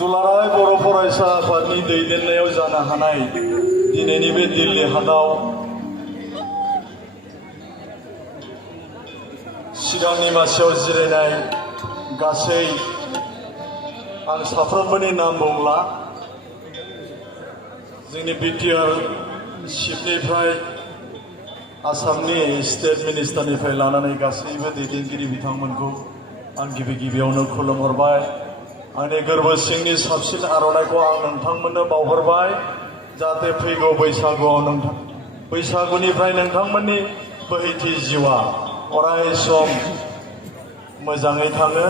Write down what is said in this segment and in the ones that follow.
दुलाराय बर' फरायसा आफादनि दैदेननायाव जानो हानाय दिनैनि बे दिल्ली हाटआव सिगांनि मासियाव जिरायनाय गासै आं साफ्रोमबोनि नाम बुंला जोंनि बिटिआर चिफनिफ्राय आसामनि स्टेट मिनिस्टारनिफ्राय लानानै गासैबो दैदेनगिरि बिथांमोनखौ आं गिबियावनो खुलुमहरबाय। आंनि गोरबो सिंनि साबसिन आर'नाइखौ आं नोंथांमोननो बावहरबाय जाहाथे फैगौ बैसागुनिफ्राय नोंथांमोननि बोहैथि जिउआ अराय सम मोजाङै थाङो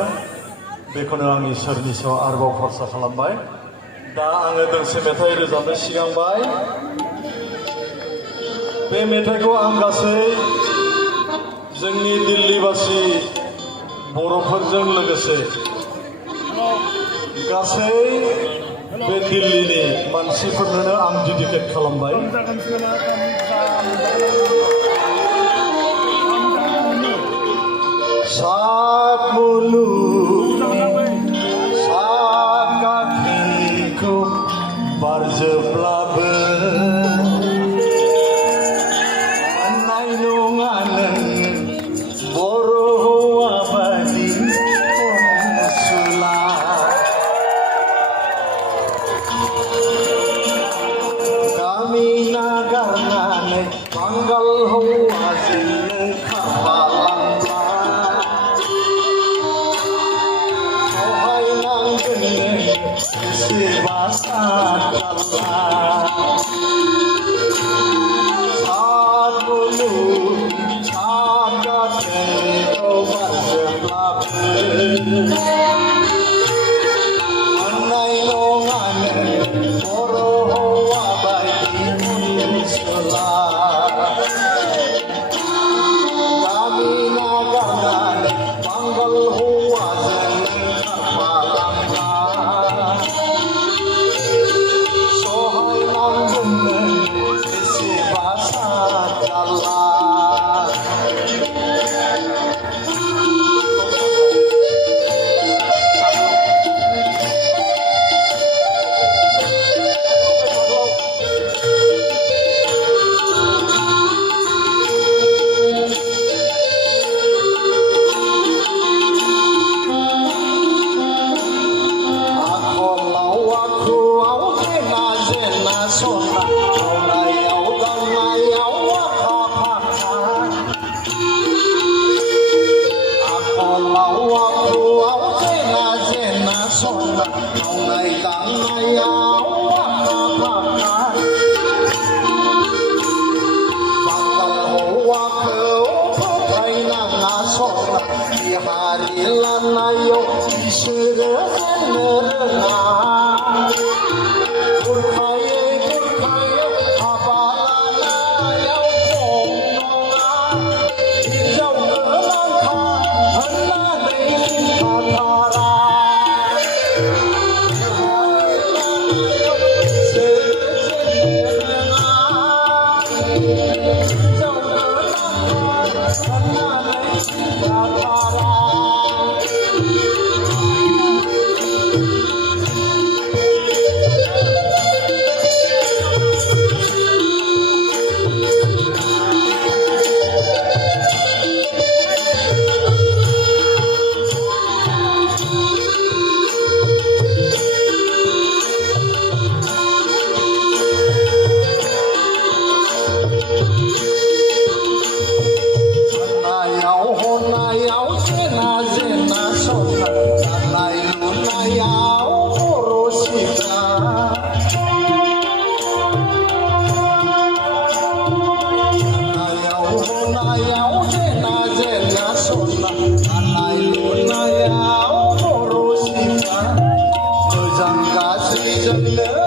बेखौनो आं इसोरनि सायाव आरोबाव भरसा खालामबाय। दा आङो दोंसे मेथाइ रोजाबनो सिगांबाय। बे मेथाइखौ आं गासै जोंनि दिल्लीबासि बर'फोरजों लोगोसे गासै बे दिल्लीनि मानसिफोरनो आं डेडिकेट खालामबाय। सात मुलुग सागाखौ बारजोब्लाबो मोननाय नङा नों बर' हौवा बादि अनसुला। गामि नागारनानै बांगाल हौवाजों नों खाफालांब्ला सहायनांगोन नों बेसेबा सानजाला। सात मुलुग सागाखौ बारजोब्लाबो मोननाय नङा नों बर' हौवा बायदि अनसुला। गामि नागारनानै बांगाल हौवाजों नों खारफालांब्ला सहायनांगोन नों बेसेबा सानजाला। मावनाय दांनायाव आखा-फाखा बांगाल हौवाखौ फोथायनाङा सना बिहारि लानायाव बिसोरो जेननो रोङा। बुरखायै हाबा लानायाव खम नङा हिनजावनो लांखा होननानै थाथारा। Jangan kasih